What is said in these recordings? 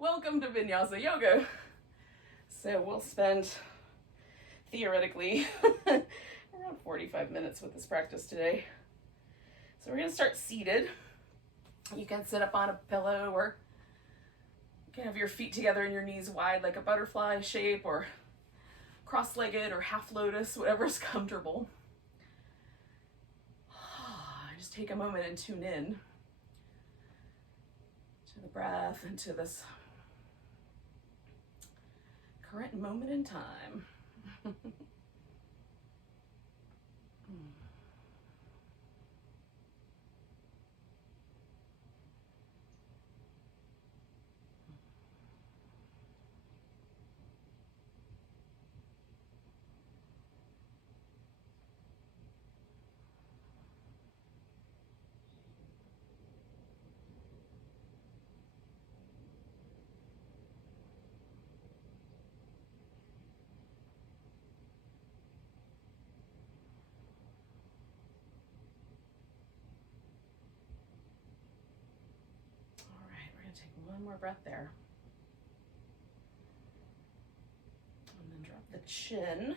Welcome to Vinyasa Yoga. So we'll spend, theoretically, around 45 minutes with this practice today. So we're going to start seated. You can sit up on a pillow, or you can have your feet together and your knees wide like a butterfly shape, or cross-legged or half lotus, whatever's comfortable. Just take a moment and tune in to the breath and to this current moment in time. Take one more breath there. And then drop the chin.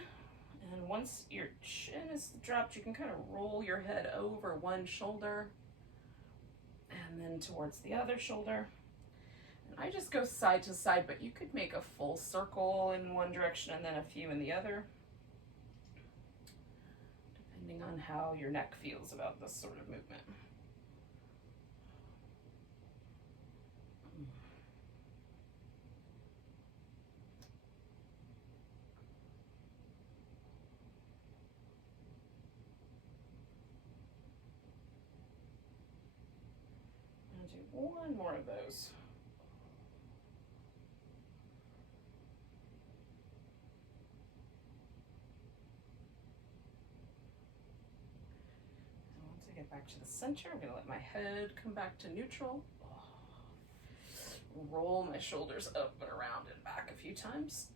And once your chin is dropped, you can kind of roll your head over one shoulder and then towards the other shoulder. And I just go side to side, but you could make a full circle in one direction and then a few in the other, depending on how your neck feels about this sort of movement. Do one more of those. And once I get back to the center, I'm going to let my head come back to neutral. Roll my shoulders up and around and back a few times.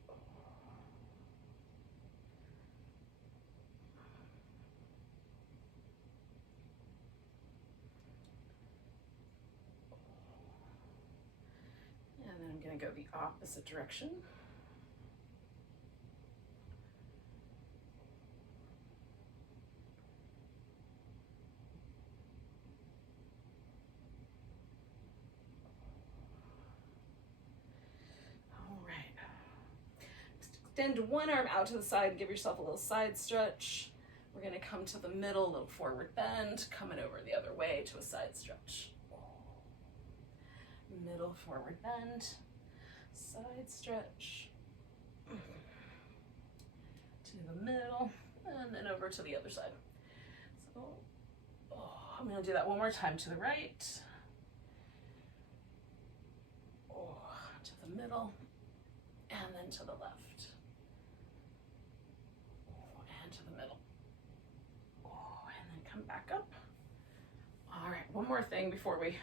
And then I'm going to go the opposite direction. All right. Extend one arm out to the side and give yourself a little side stretch. We're going to come to the middle, a little forward bend, coming over the other way to a side stretch. Middle forward bend, side stretch, to the middle, and then over to the other side. So I'm going to do that one more time. To the right, to the middle, and then to the left, and to the middle, and then come back up. All right, one more thing before we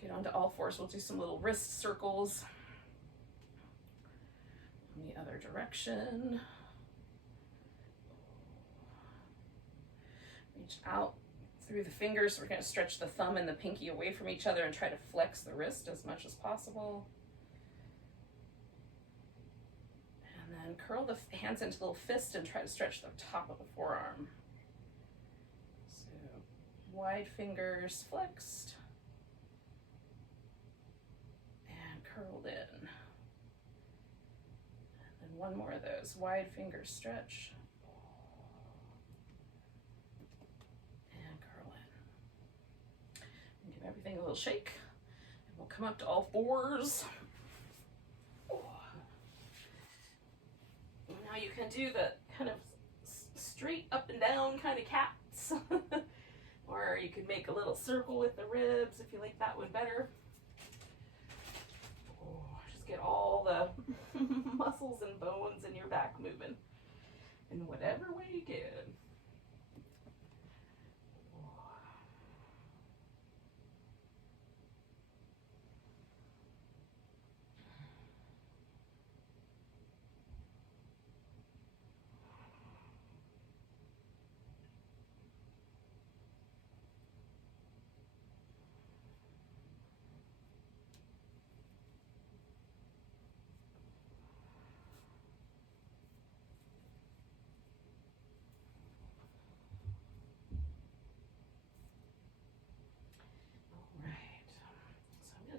get onto all fours. We'll do some little wrist circles in the other direction. Reach out through the fingers. We're going to stretch the thumb and the pinky away from each other and try to flex the wrist as much as possible. And then curl the hands into a little fist and try to stretch the top of the forearm. So wide fingers flexed. Curled in. And then one more of those. Wide fingers stretch. And curl in. And give everything a little shake. And we'll come up to all fours. Now you can do the kind of straight up and down kind of cats. Or you could make a little circle with the ribs if you like that one better. Get all the muscles and bones in your back moving in whatever way you can.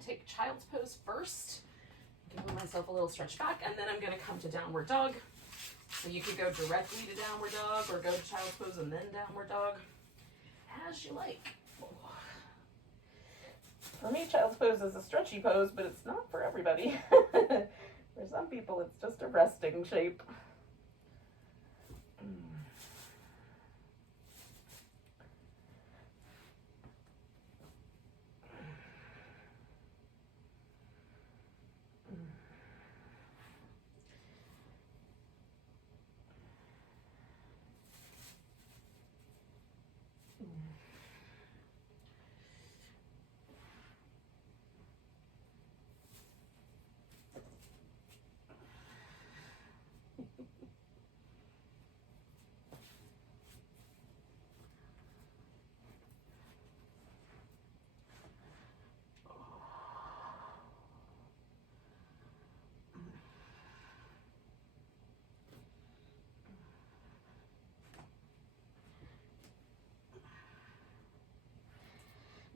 take child's pose first. Giving myself a little stretch back, and then I'm going to come to downward dog. So you could go directly to downward dog or go to child's pose and then downward dog, as you like. For me, child's pose is a stretchy pose, but it's not for everybody. For some people, it's just a resting shape.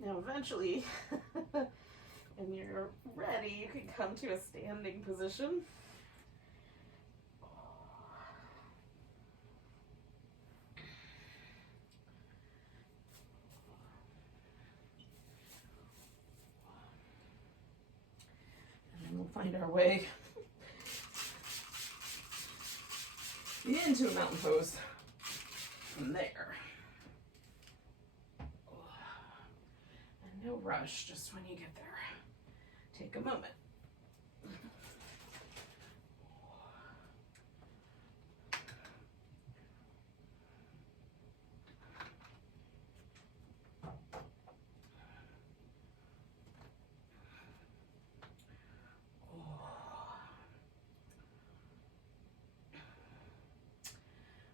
Now eventually, when you're ready, you can come to a standing position. And then we'll find our way into a mountain pose from there. No rush, just when you get there. Take a moment.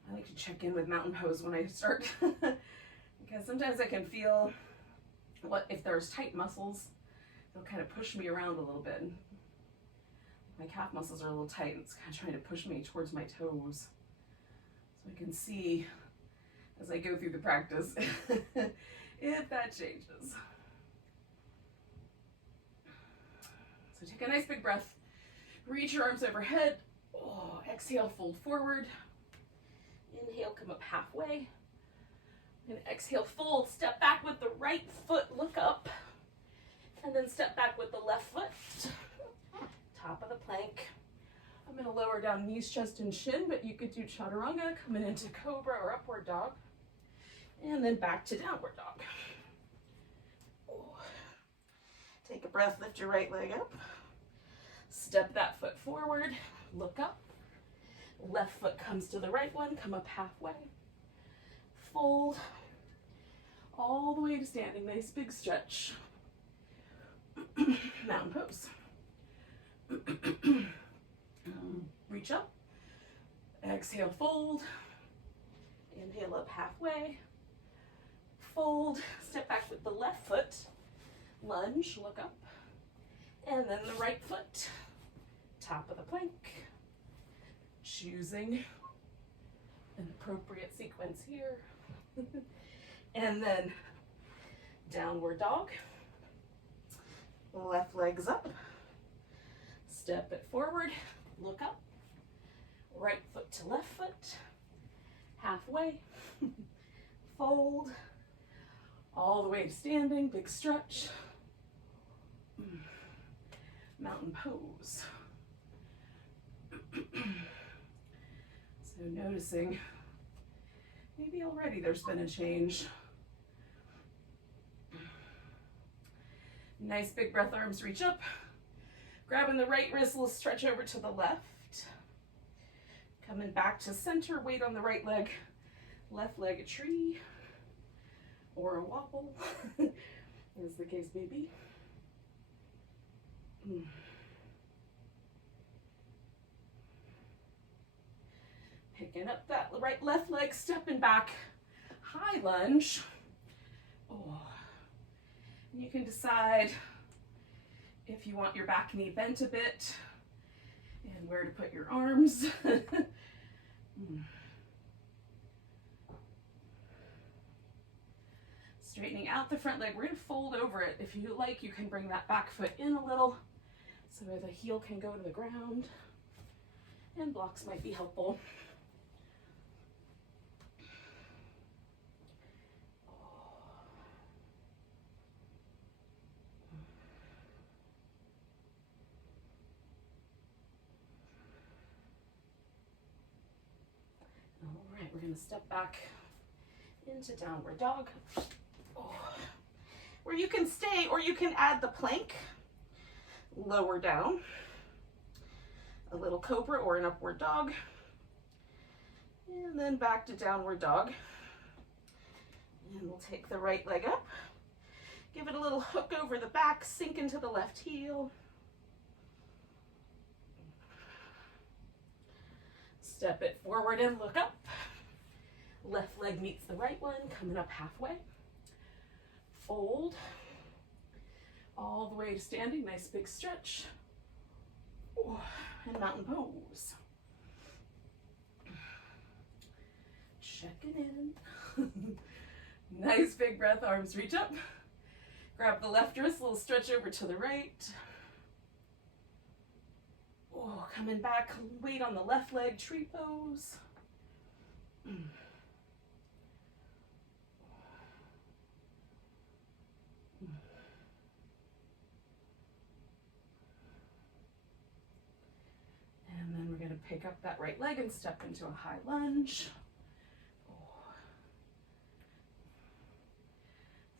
I like to check in with mountain pose when I start because sometimes I can feel if there's tight muscles, they'll kind of push me around a little bit. My calf muscles are a little tight and it's kind of trying to push me towards my toes. So I can see as I go through the practice if that changes. So take a nice big breath, reach your arms overhead. Oh, exhale, fold forward. Inhale, come up halfway. And exhale, fold, step back with the right foot, look up, and then step back with the left foot. Top of the plank. I'm going to lower down knees, chest, and shin, but you could do chaturanga, coming into cobra or upward dog, and then back to downward dog. Take a breath, lift your right leg up, step that foot forward, look up, left foot comes to the right one, come up halfway, fold, all the way to standing, nice big stretch. Mountain pose. Reach up, exhale, fold, inhale up halfway, fold, step back with the left foot, lunge, look up, and then the right foot, top of the plank, choosing an appropriate sequence here. And then downward dog, left leg's up, step it forward, look up, right foot to left foot, halfway, fold, all the way to standing, big stretch, mountain pose. So noticing, maybe already there's been a change. Nice big breath, arms reach up. Grabbing the right wrist, we'll stretch over to the left. Coming back to center, weight on the right leg. Left leg a tree or a wobble, as the case may be. Picking up that left leg, stepping back, high lunge. Oh. And you can decide if you want your back knee bent a bit and where to put your arms. Straightening out the front leg. We're going to fold over it. If you like, you can bring that back foot in a little so the heel can go to the ground. And blocks might be helpful. All right, we're going to step back into downward dog. Where you can stay or you can add the plank, lower down, a little cobra or an upward dog, and then back to downward dog. And we'll take the right leg up, give it a little hook over the back, sink into the left heel. Step it forward and look up. Left leg meets the right one, coming up halfway. Fold all the way to standing, nice big stretch. And mountain pose. Checking in. Nice big breath, arms reach up. Grab the left wrist, little stretch over to the right. Coming back, weight on the left leg, tree pose. And then we're going to pick up that right leg and step into a high lunge.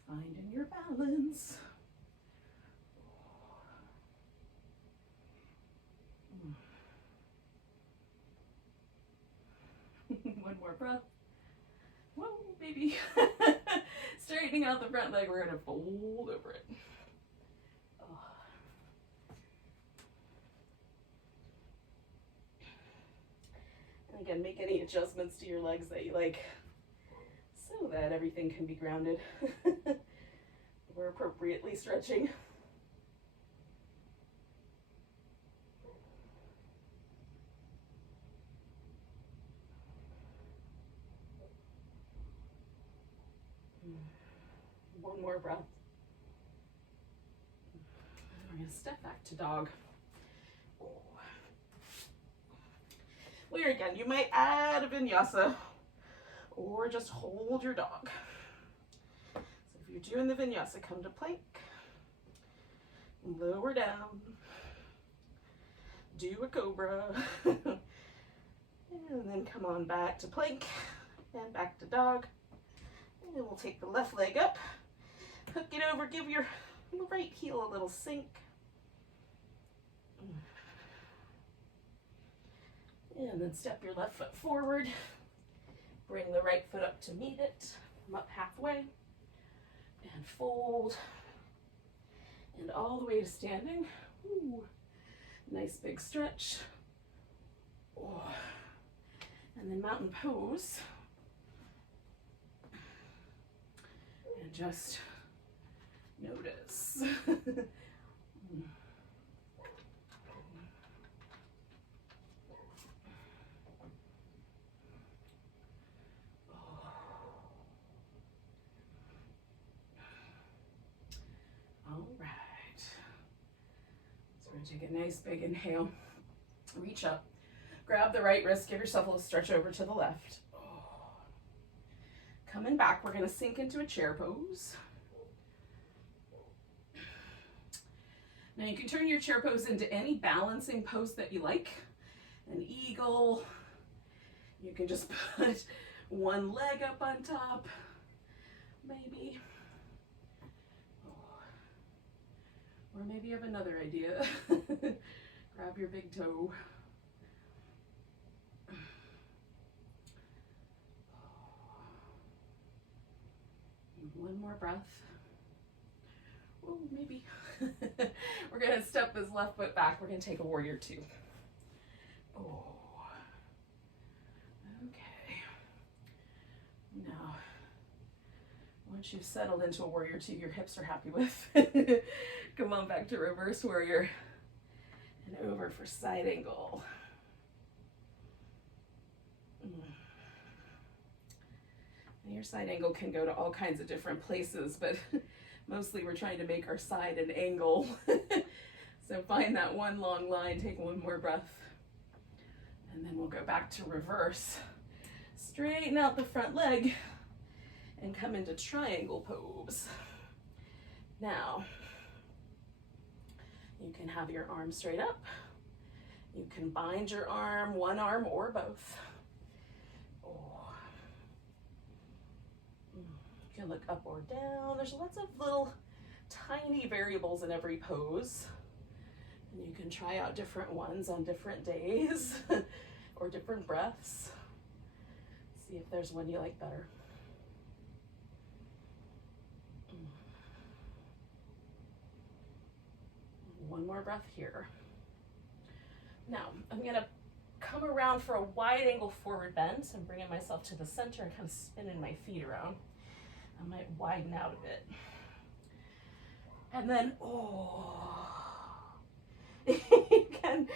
Finding your balance. One more breath. Whoa, baby. Straightening out the front leg, we're going to fold over it. And again, make any adjustments to your legs that you like so that everything can be grounded. We're appropriately stretching. One more breath. And we're going to step back to dog. Where again, you might add a vinyasa or just hold your dog. So if you're doing the vinyasa, come to plank, lower down, do a cobra, and then come on back to plank and back to dog. And we'll take the left leg up, hook it over, give your right heel a little sink. And then step your left foot forward, bring the right foot up to meet it, come up halfway, and fold, and all the way to standing. Ooh, nice big stretch. Oh. And then mountain pose. And just notice. All right. So we're going to take a nice big inhale. Reach up. Grab the right wrist. Give yourself a little stretch over to the left. Coming back, we're going to sink into a chair pose. Now you can turn your chair pose into any balancing pose that you like. An eagle. You can just put one leg up on top, maybe. Or maybe you have another idea. Grab your big toe. One more breath. Oh, maybe. We're going to step this left foot back. We're going to take a warrior two. Oh. Okay. Now, once you've settled into a warrior two, your hips are happy with, come on back to reverse warrior and over for side angle. Your side angle can go to all kinds of different places, but mostly we're trying to make our side an angle. So find that one long line, take one more breath, and then we'll go back to reverse. Straighten out the front leg and come into triangle pose. Now, you can have your arm straight up. You can bind your arm, one arm or both. You can look up or down. There's lots of little tiny variables in every pose. And you can try out different ones on different days or different breaths. See if there's one you like better. One more breath here. Now, I'm gonna come around for a wide angle forward bend. So I'm bringing myself to the center and kind of spinning my feet around. I might widen out a bit. And then, you can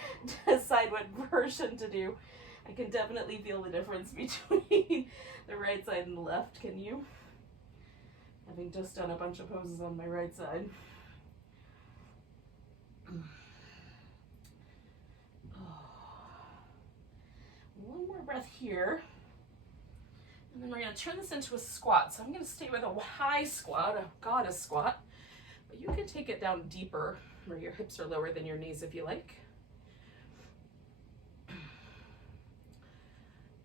decide what version to do. I can definitely feel the difference between the right side and the left. Can you? Having just done a bunch of poses on my right side. One more breath here. And then we're going to turn this into a squat. So I'm going to stay with a high squat, a goddess squat. But you can take it down deeper where your hips are lower than your knees if you like.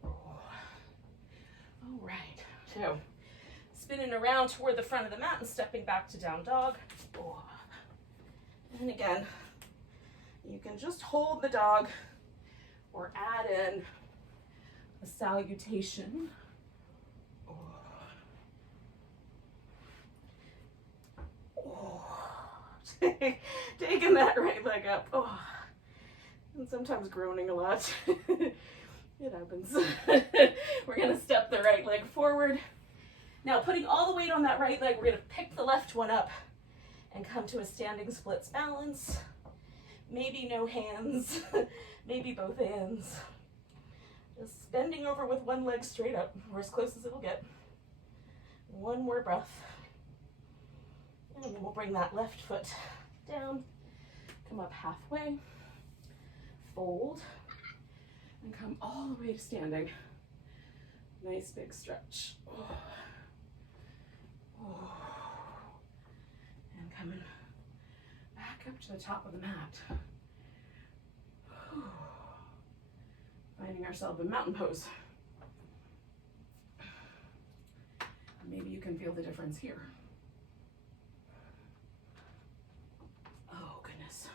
All right. So spinning around toward the front of the mat and stepping back to down dog. And again, you can just hold the dog or add in a salutation. Taking that right leg up. And sometimes groaning a lot. It happens. We're going to step the right leg forward. Now, putting all the weight on that right leg, we're going to pick the left one up and come to a standing splits balance. Maybe no hands, maybe both hands. Just bending over with one leg straight up, or as close as it'll get. One more breath. And then we'll bring that left foot down, come up halfway, fold, and come all the way to standing. Nice big stretch. And coming back up to the top of the mat. Finding ourselves in mountain pose. Maybe you can feel the difference here. Oh, goodness.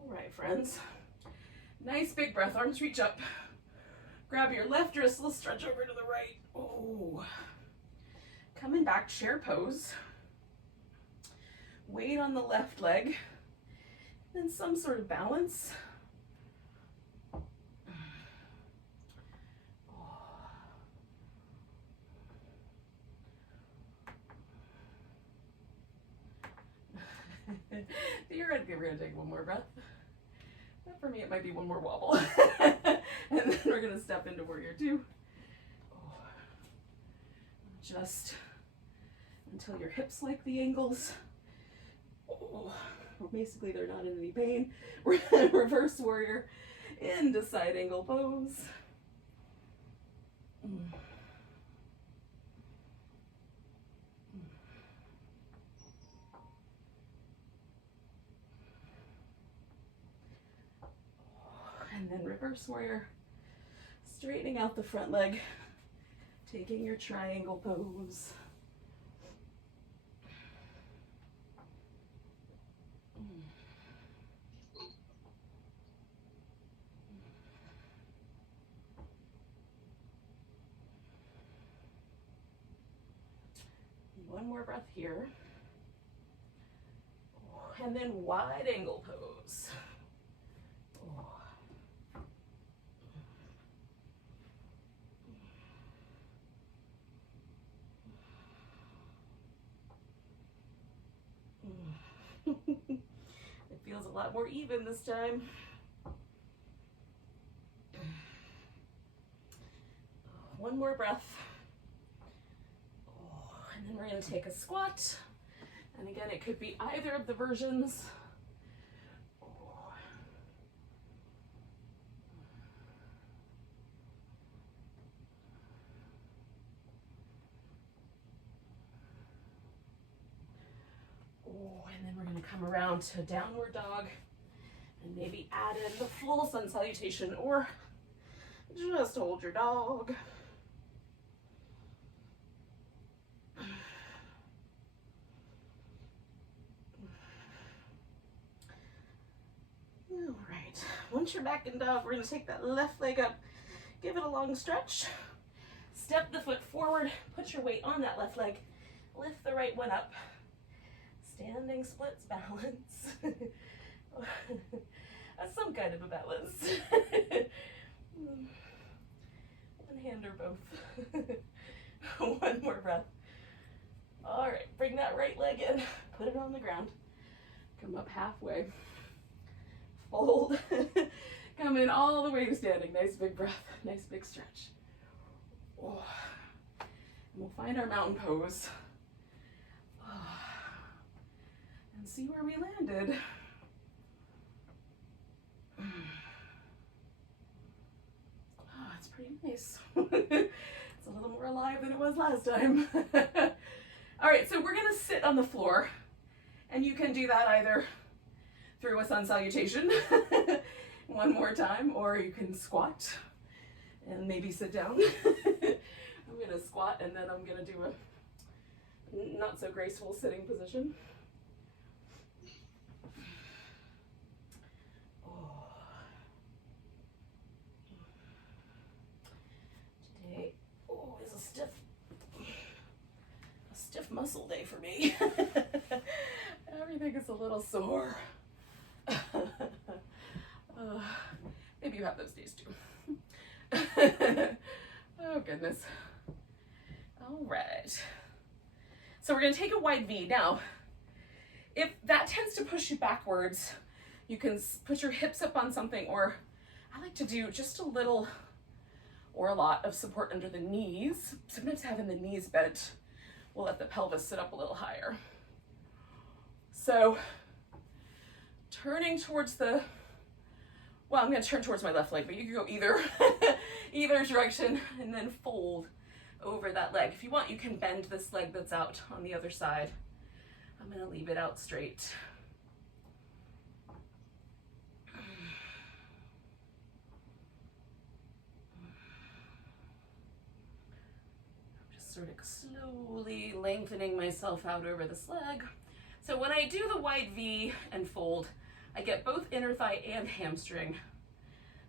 All right, friends. Nice big breath, arms reach up. Grab your left wrist, let's stretch over to the right. Coming back, chair pose. Weight on the left leg. Then some sort of balance. Theoretically, we're going to take one more breath. But for me, it might be one more wobble. And then we're going to step into warrior two. Just until your hips like the angles. Basically, they're not in any pain. We're going to reverse warrior into side angle pose. And then reverse warrior, straightening out the front leg, taking your triangle pose. One more breath here. And then wide angle pose. It feels a lot more even this time. One more breath. And then we're going to take a squat. And again, it could be either of the versions. And then we're going to come around to downward dog and maybe add in the full sun salutation, or just hold your dog. All right, once you're back in dog, we're going to take that left leg up, give it a long stretch, step the foot forward, put your weight on that left leg, lift the right one up. Standing splits balance. That's some kind of a balance. One hand or both. One more breath. All right, bring that right leg in, put it on the ground. Come up halfway. Fold. Come in all the way to standing. Nice big breath, nice big stretch. Oh. And we'll find our mountain pose. And see where we landed. Oh, it's pretty nice. It's a little more alive than it was last time. All right, so we're gonna sit on the floor, and you can do that either through a sun salutation one more time, or you can squat and maybe sit down. I'm gonna squat, and then I'm gonna do a not so graceful sitting position. Muscle day for me. Everything is a little sore. Maybe you have those days too. Oh goodness. All right. So we're going to take a wide V. Now, if that tends to push you backwards, you can put your hips up on something, or I like to do just a little or a lot of support under the knees. Sometimes having the knees bent will let the pelvis sit up a little higher. So turning towards the, well, I'm going to turn towards my left leg, but you can go either direction, and then fold over that leg. If you want, you can bend this leg that's out on the other side. I'm going to leave it out straight. Sort of slowly lengthening myself out over this leg. So when I do the wide V and fold, I get both inner thigh and hamstring.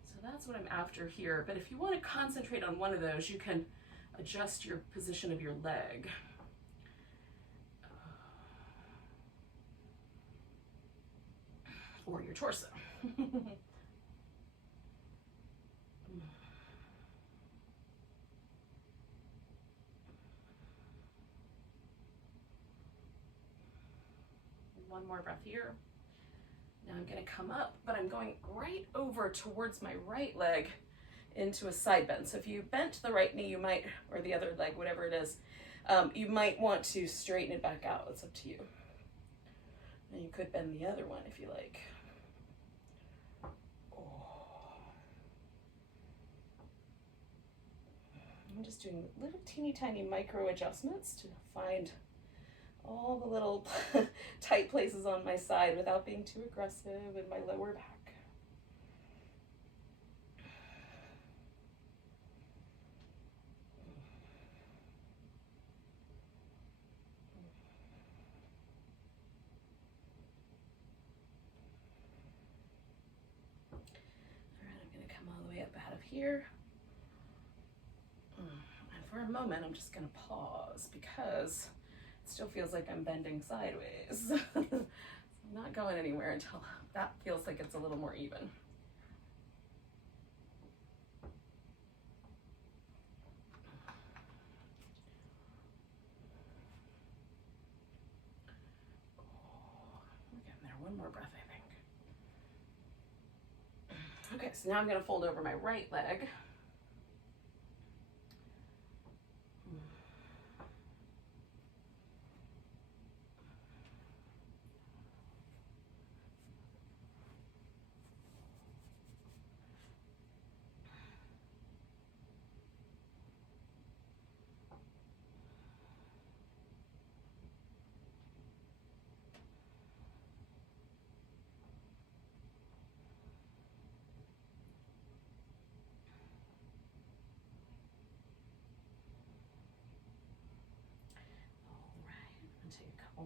So that's what I'm after here. But if you want to concentrate on one of those, you can adjust your position of your leg. Or your torso. One more breath here. Now I'm going to come up, but I'm going right over towards my right leg into a side bend. So if you bent the right knee, you might, or the other leg, whatever it is, you might want to straighten it back out. It's up to you. And you could bend the other one if you like. I'm just doing little teeny tiny micro adjustments to find all the little tight places on my side without being too aggressive in my lower back. All right, I'm going to come all the way up out of here. And for a moment, I'm just going to pause because it still feels like I'm bending sideways. So I'm not going anywhere until that feels like it's a little more even. We're getting there. One more breath, I think. Okay, so now I'm going to fold over my right leg.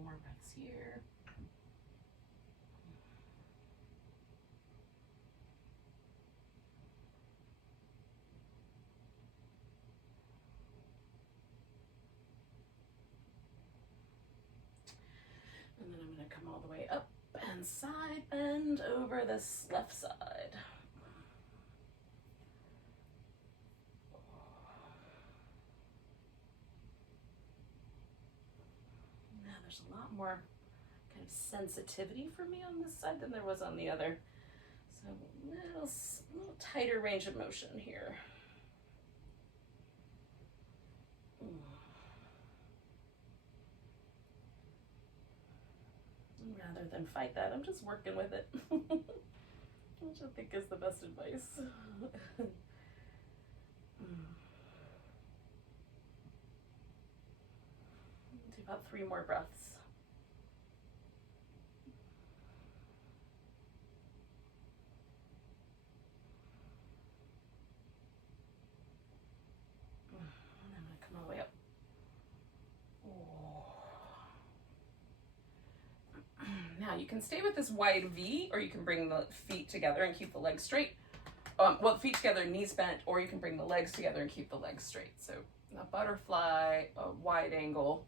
couple more breaths here. And then I'm going to come all the way up and side bend over this left side. Now there's a lot more kind of sensitivity for me on this side than there was on the other. So a little tighter range of motion here. Rather than fight that, I'm just working with it. Which I think is the best advice. Do about 3 more breaths. And I'm going to come all the way up. Now you can stay with this wide V, or you can bring the feet together and keep the legs straight. Well, the feet together, knees bent, or you can bring the legs together and keep the legs straight. So a butterfly, a wide angle,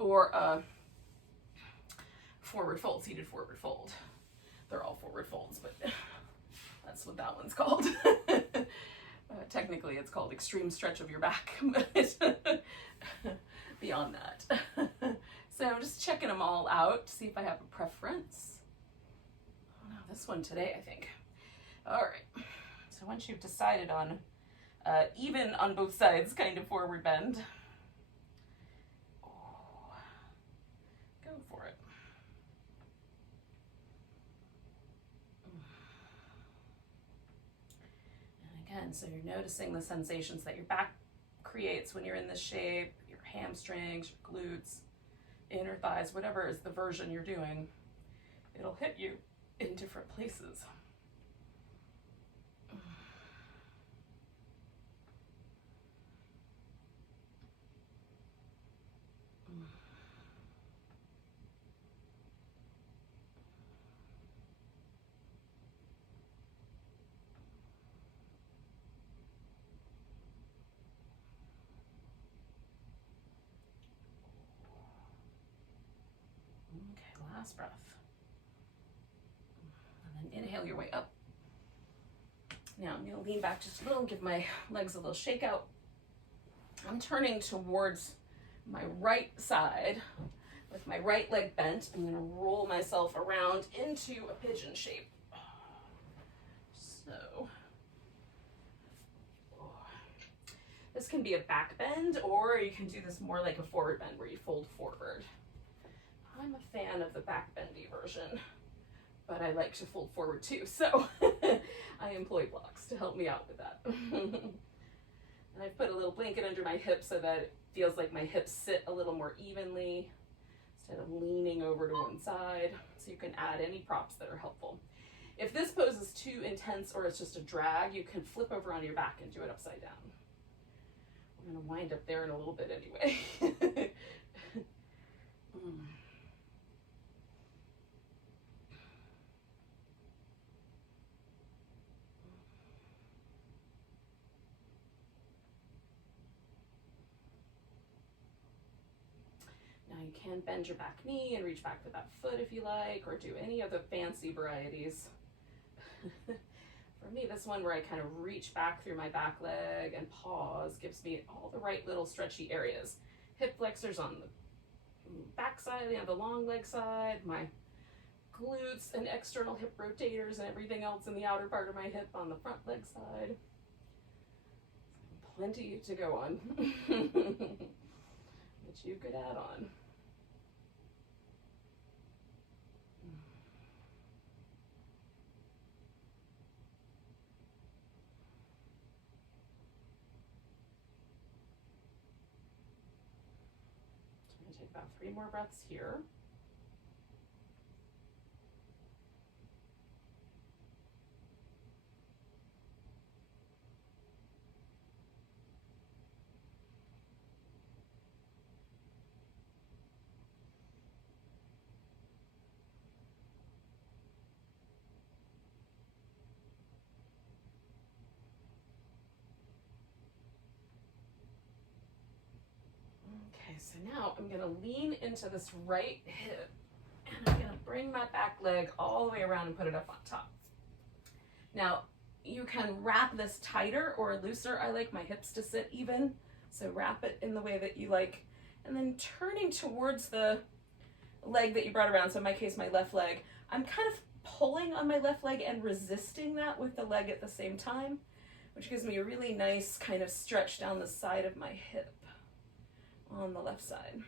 or a forward fold, seated forward fold. They're all forward folds, but that's what that one's called. Technically, it's called extreme stretch of your back, but beyond that. So I'm just checking them all out to see if I have a preference. Oh no, this one today, I think. All right, so once you've decided on even on both sides kind of forward bend, go for it. And again, so you're noticing the sensations that your back creates when you're in this shape, your hamstrings, your glutes, inner thighs, whatever is the version you're doing, it'll hit you in different places. Okay, last breath. And then inhale your way up. Now I'm going to lean back just a little and give my legs a little shake out. I'm turning towards my right side with my right leg bent. I'm going to roll myself around into a pigeon shape. So this can be a back bend, or you can do this more like a forward bend where you fold forward. I'm a fan of the back bendy version, but I like to fold forward too, so I employ blocks to help me out with that. And I've put a little blanket under my hips so that it feels like my hips sit a little more evenly instead of leaning over to one side, so you can add any props that are helpful. If this pose is too intense or it's just a drag, you can flip over on your back and do it upside down. We're going to wind up there in a little bit anyway. Now you can bend your back knee and reach back with that foot if you like, or do any of the fancy varieties. For me, this one where I kind of reach back through my back leg and pause gives me all the right little stretchy areas. Hip flexors on the back side, the long leg side, my glutes and external hip rotators and everything else in the outer part of my hip on the front leg side. Plenty to go on. That you could add on. So I'm going to take about 3 more breaths here. so now I'm gonna lean into this right hip and I'm gonna bring my back leg all the way around and put it up on top. Now, you can wrap this tighter or looser. I like my hips to sit even, so wrap it in the way that you like. And then turning towards the leg that you brought around, so in my case, my left leg, I'm kind of pulling on my left leg and resisting that with the leg at the same time, which gives me a really nice kind of stretch down the side of my hip on the left side.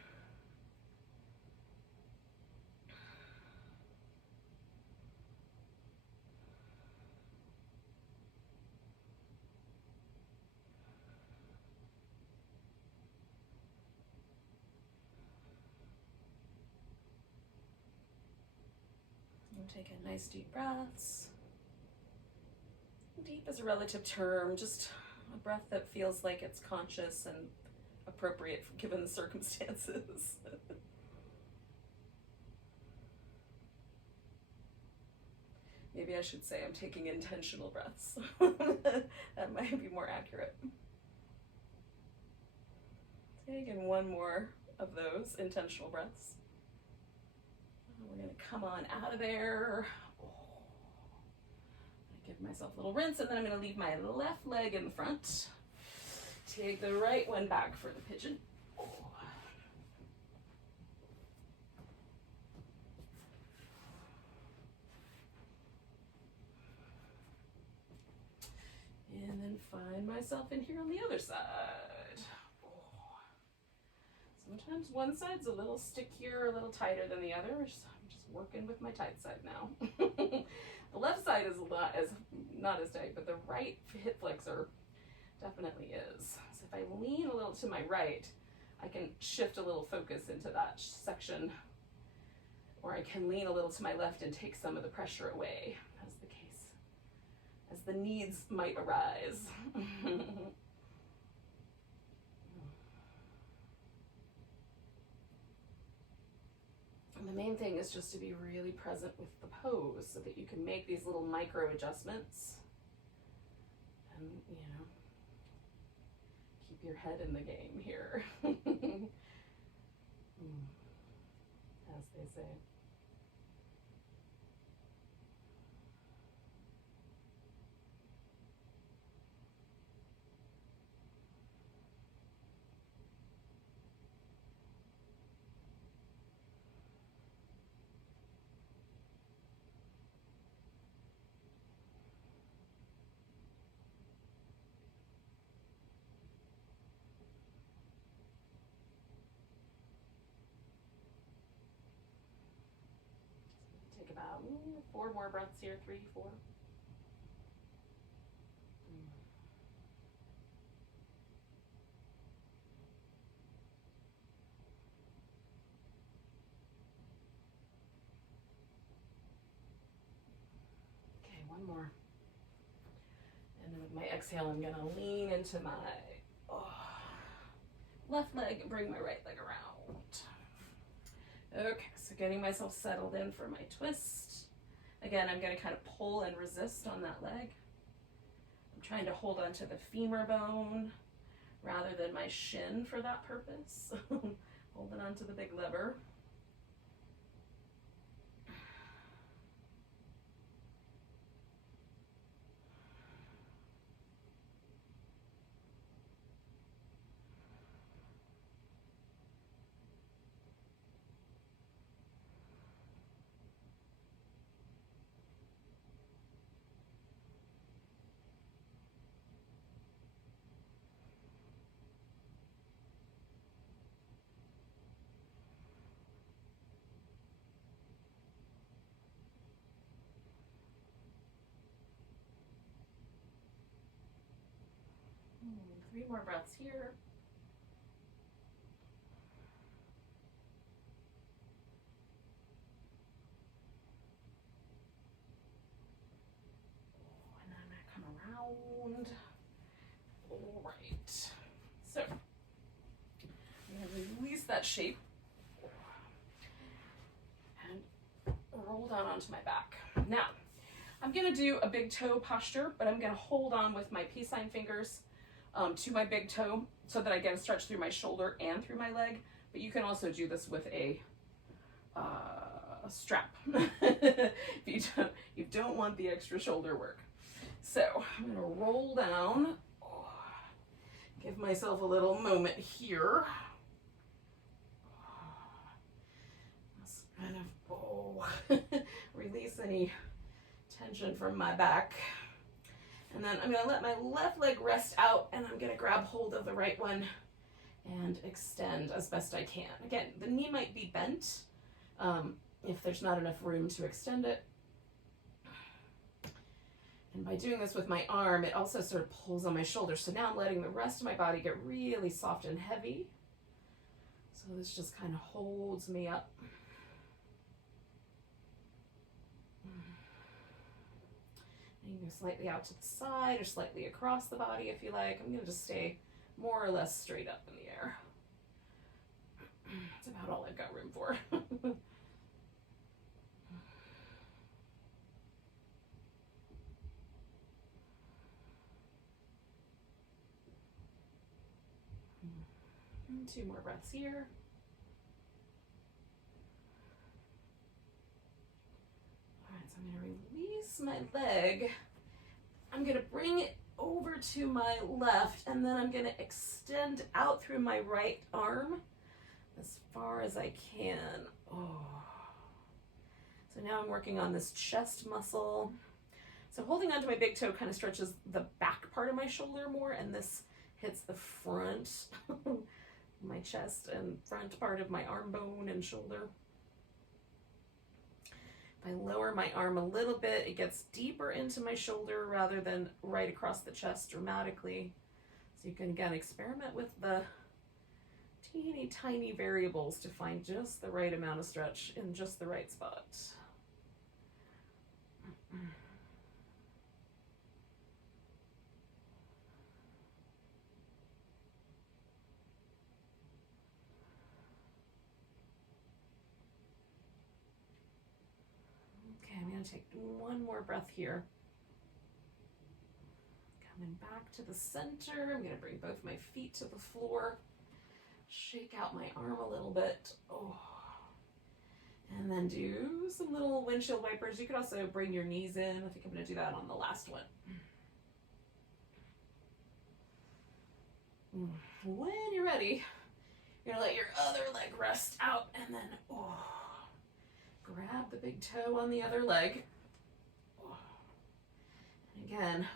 Take in nice deep breaths. Deep is a relative term, just a breath that feels like it's conscious and appropriate given the circumstances. Maybe I should say I'm taking intentional breaths. That might be more accurate. Taking one more of those intentional breaths. We're going to come on out of there. Give myself a little rinse, and then I'm going to leave my left leg in the front. Take the right one back for the pigeon. And then find myself in here on the other side. Sometimes one side's a little stickier, a little tighter than the other. I'm just working with my tight side now. The left side is not as tight, but the right hip flexor definitely is. So if I lean a little to my right, I can shift a little focus into that section, or I can lean a little to my left and take some of the pressure away, as the case, as the needs might arise. And the main thing is just to be really present with the pose so that you can make these little micro adjustments and, you know, keep your head in the game here, as they say. Take about 4 more breaths here, 3, 4. Okay, one more. And then with my exhale, I'm gonna lean into my left leg and bring my right leg around. Okay, so getting myself settled in for my twist. Again, I'm going to kind of pull and resist on that leg. I'm trying to hold onto the femur bone rather than my shin for that purpose. Holding onto the big lever. Three more breaths here. And then I'm going to come around. All right. So I'm going to release that shape and roll down onto my back. Now, I'm going to do a big toe posture, but I'm going to hold on with my peace sign fingers to my big toe so that I get a stretch through my shoulder and through my leg, but you can also do this with a strap if you don't want the extra shoulder work. So I'm gonna roll down, give myself a little moment here. Just kind of release any tension from my back. And then I'm gonna let my left leg rest out, and I'm gonna grab hold of the right one and extend as best I can. Again, the knee might be bent if there's not enough room to extend it. And by doing this with my arm, it also sort of pulls on my shoulder. So now I'm letting the rest of my body get really soft and heavy. So this just kind of holds me up. And you can go slightly out to the side or slightly across the body if you like. I'm going to just stay more or less straight up in the air. That's about all I've got room for. And 2 more breaths here. All right, so I'm going to release my leg. I'm going to bring it over to my left, and then I'm going to extend out through my right arm as far as I can. Oh. So now I'm working on this chest muscle. So holding onto my big toe kind of stretches the back part of my shoulder more, and this hits the front, my chest and front part of my arm bone and shoulder. If I lower my arm a little bit, it gets deeper into my shoulder rather than right across the chest dramatically. So you can again experiment with the teeny tiny variables to find just the right amount of stretch in just the right spot. Okay, I'm going to take one more breath here. Coming back to the center, I'm going to bring both my feet to the floor. Shake out my arm a little bit. Oh. And then do some little windshield wipers. You could also bring your knees in. I think I'm going to do that on the last one. When you're ready, you're going to let your other leg rest out, and then grab the big toe on the other leg. And again,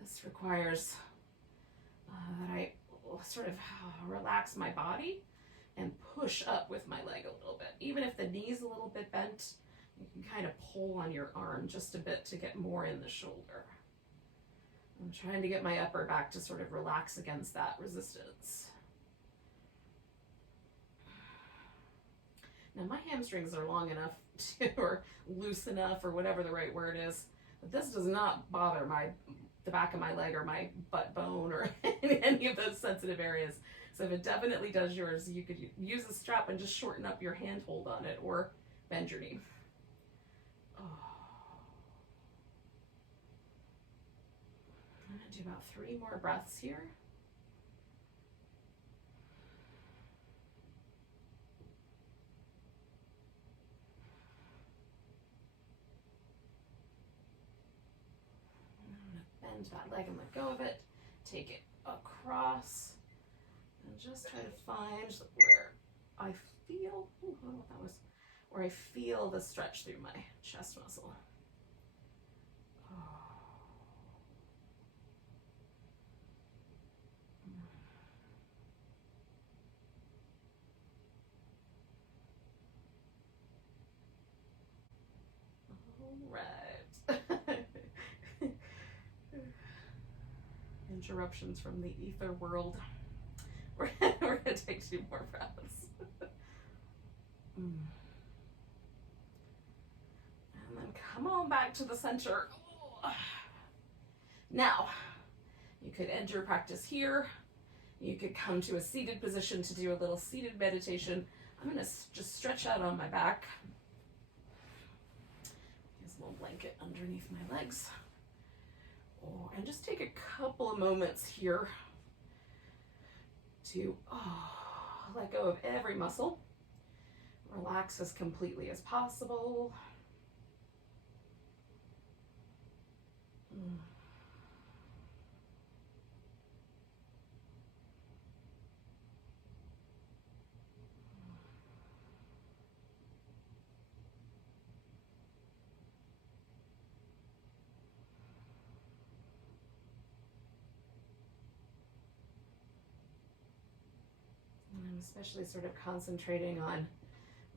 this requires that I sort of relax my body and push up with my leg a little bit. Even if the knee's a little bit bent, you can kind of pull on your arm just a bit to get more in the shoulder. I'm trying to get my upper back to sort of relax against that resistance. Now my hamstrings are long enough or loose enough, or whatever the right word is, but this does not bother the back of my leg or my butt bone or any of those sensitive areas. So if it definitely does yours, you could use a strap and just shorten up your handhold on it, or bend your knee. I'm going to do about 3 more breaths here. Bend that leg and let go of it. Take it across and just try to find where I feel, I don't know what that was, where I feel the stretch through my chest muscle. All right. Interruptions from the ether world. We're gonna take 2 more breaths. And then come on back to the center. Now, you could end your practice here. You could come to a seated position to do a little seated meditation. I'm gonna just stretch out on my back. Use a little blanket underneath my legs. And just take a couple of moments here to let go of every muscle. Relax as completely as possible. And I'm especially sort of concentrating on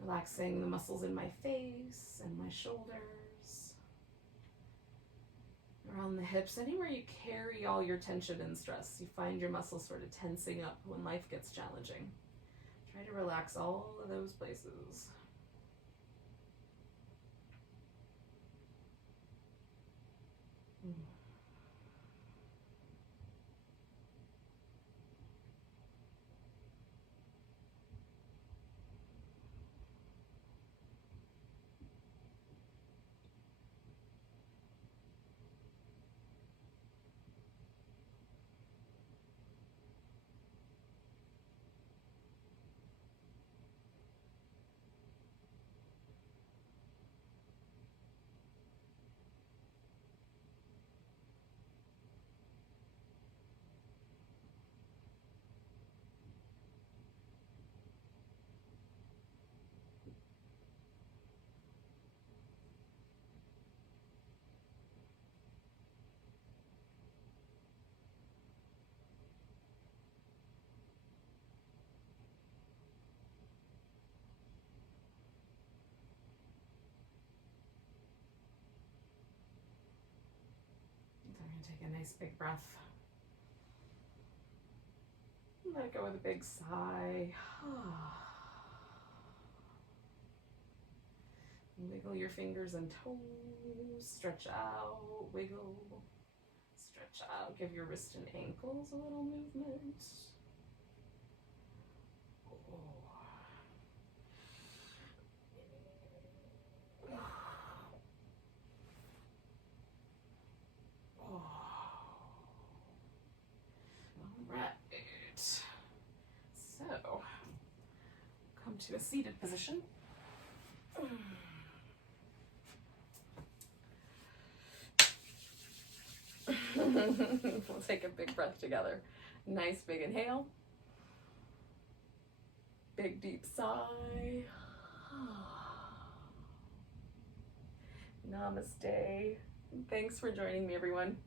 relaxing the muscles in my face and my shoulders, around the hips, anywhere you carry all your tension and stress. You find your muscles sort of tensing up when life gets challenging. Try to relax all of those places. I'm going to take a nice big breath. Let it go with a big sigh. Wiggle your fingers and toes. Stretch out, wiggle, stretch out. Give your wrists and ankles a little movement. So, come to a seated position. We'll take a big breath together. Nice big inhale. Big deep sigh. Namaste. Thanks for joining me, everyone.